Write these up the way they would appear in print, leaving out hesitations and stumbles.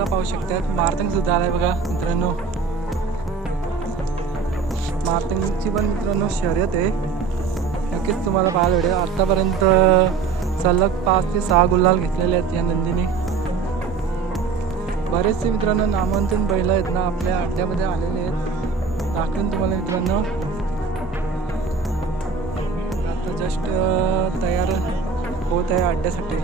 बाजूला पाहू शकतात मारतंग सुद्धा आलाय बघा मित्रांनो। मारतंगची पण मित्रांनो शर्यत आहे, नक्कीच तुम्हाला पाहायला भेटेल। आतापर्यंत सलग 5 ते 6 गुलाल घेतलेले आहेत या नंदीने। बरेचसे मित्रांनो नामांकन बैल आहेत ना आपल्या अड्ड्यामध्ये आलेले आहेत, दाखवून तुम्हाला मित्रांनो। आता जस्ट तयार होत आहे अड्ड्यासाठी।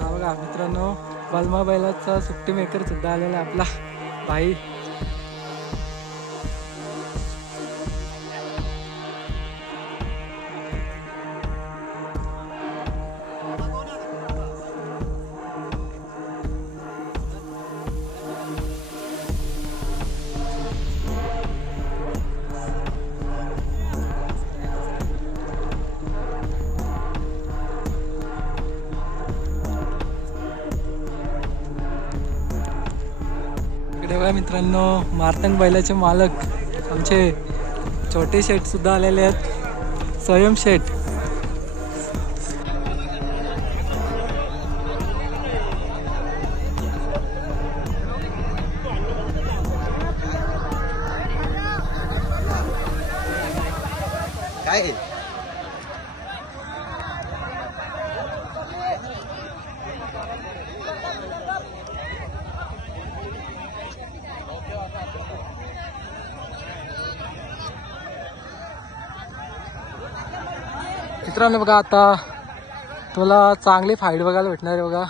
हा बघा मित्रांनो बलमा बैलाचा सुट्टी मेकर सुद्धा आलेला आपला भाई। इकडे बघा मित्रांनो मारतंग बैलाचे मालक आमचे छोटे शेठ सुद्धा आलेले आहेत, स्वयं शेठ। काय मित्रांनो बघा आता तुला चांगली फाईट बघायला भेटणार आहे बघा।